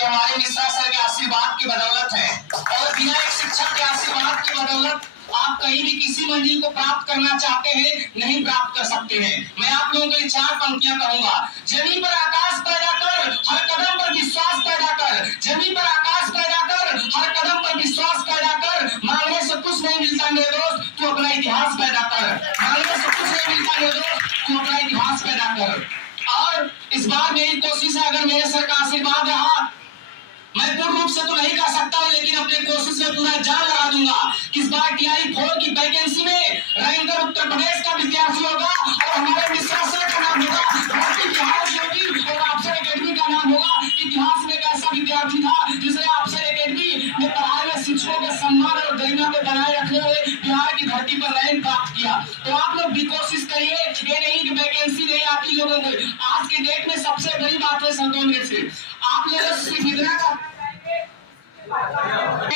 कि हमारे मिश्रा सर के आशीर्वाद की बदौलत है, और बिना एक शिक्षक के आशीर्वाद की बदौलत आप कहीं भी किसी मंजिल को प्राप्त करना चाहते हैं नहीं प्राप्त कर सकते हैं। मैं आप लोगों के लिए 4 पंक्तियां कहूंगा। जमीन पर आकाश पैदा कर, हर कदम पर विश्वास पैदा कर। जमीन पर आकाश पैदा कर, हर कदम पर विश्वास पैदा कर। मांगने से कुछ नहीं मिलता मेरे दोस्त, तू अपना इतिहास पैदा कर। मांगने से कुछ नहीं मिलता मेरे दोस्त, तू अपना इतिहास पैदा कर। और इस बार मेरी कोशिश है, अगर मेरे सर का आशीर्वाद रहा, मैं पूर्ण रूप से तो नहीं कर सकता हूं, लेकिन अपने कोशिश में पूरा जान लगा दूंगा कि इस बार टीआई 4 की वैकेंसी में रैंकर उत्तर प्रदेश का विद्यार्थी होगा और हमारे मिश्रा सर का नाम होगा, भारतीय इतिहास होगी और अफसर एकेडमी का नाम होगा। इतिहास में एक ऐसा विद्यार्थी था जिसने अफसर एकेडमी में पढ़ाए हुए शिक्षकों के सम्मान और गरिमा को बनाए रखने हुए बिहार की धरती पर रैंक प्राप्त किया। तो आप लोग भी कोशिश करिए, ये नहीं कि वैकेंसी नहीं आती लोगों को। आज के डेट में सबसे बड़ी बात है संतोष से आप लोग सिर्फ इतना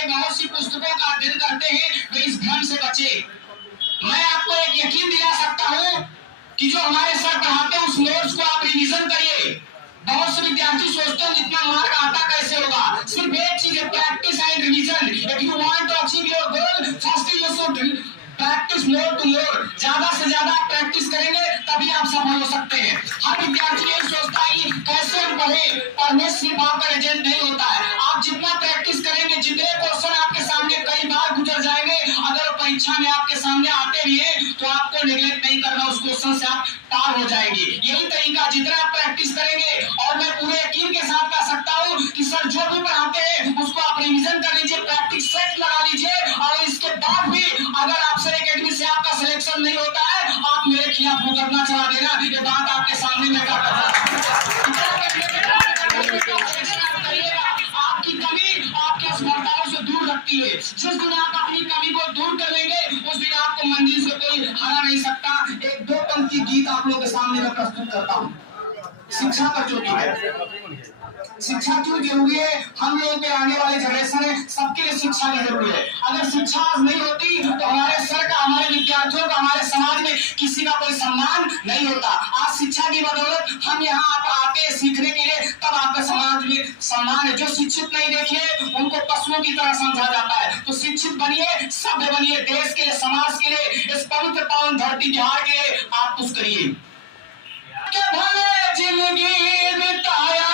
बहुत सी पुस्तकों का अध्ययन करते हैं, वे इस भ्रम से बचे। मैं आपको एक यकीन दिला सकता हूं कि जो हमारे सर पढ़ाते हैं उस नोट्स को आप रिवीजन करिए। बहुत से विद्यार्थी सोचते हैं जितना मार्क आता कैसे होगा। सिर्फ एक चीज है, practice and revision. If you want to achieve your goal, first you should practice more to more. ज्यादा से ज्यादा प्रैक्टिस करेंगे तभी आप सफल हो सकते हैं। हर विद्यार्थी यही सोचता है कैसे हम पढ़े, पढ़ने से आपका रिजल्ट नहीं होता है। आप जितना प्रैक्टिस करेंगे, जितने क्वेश्चन आपके सामने कई बार गुजर जाएंगे, अगर परीक्षा में आपके सामने आते भी है तो आपको नेग्लेक्ट नहीं करना, उस क्वेश्चन से आप पार हो जाएंगे। यही तरीका, जितना आप प्रैक्टिस करेंगे, और मैं पूरे यकीन के साथ कह सकता हूँ कि सर जो भी पढ़ाते हैं उसको आप रिवीजन कर लीजिए, प्रैक्टिस सेट लगा लीजिए, और इसके बाद भी अगर अफसर एकेडमी से आपका सिलेक्शन नहीं होता है, आप मेरे खिलाफ मुकदमा चला देना। ये बात आपके सामने मैं कर रहा हूं। आपकी कमी आपकी असमर्थताओं से दूर रखती है। जिस दिन आप अपनी कमी को दूर कर लेंगे, उस दिन आपको मंजिल से कोई हरा नहीं सकता। एक 2 पंक्ति गीत आप लोगों के सामने मैं प्रस्तुत करता हूँ। शिक्षा पर चोटी है। शिक्षा क्यों जरूरी है? हम लोगों के आने वाले जनरेशन है, सबके लिए शिक्षा की जरूरी है। अगर शिक्षा नहीं होती तो हमारे सर का, हमारे विद्यार्थियों का, हमारे समाज में किसी का कोई सम्मान नहीं होता। आज शिक्षा की बदौलत हम यहाँ आते हैं सीखने के लिए, तब आपके समाज में सम्मान है। जो शिक्षित नहीं देखे उनको पशुओं की तरह समझा जाता है। तो शिक्षित बनिए, सभ्य बनिए, देश के लिए, समाज के लिए, इस पवित्र पावन धरती बिहार के लिए आप कुछ करिए। जिंदगी बिताया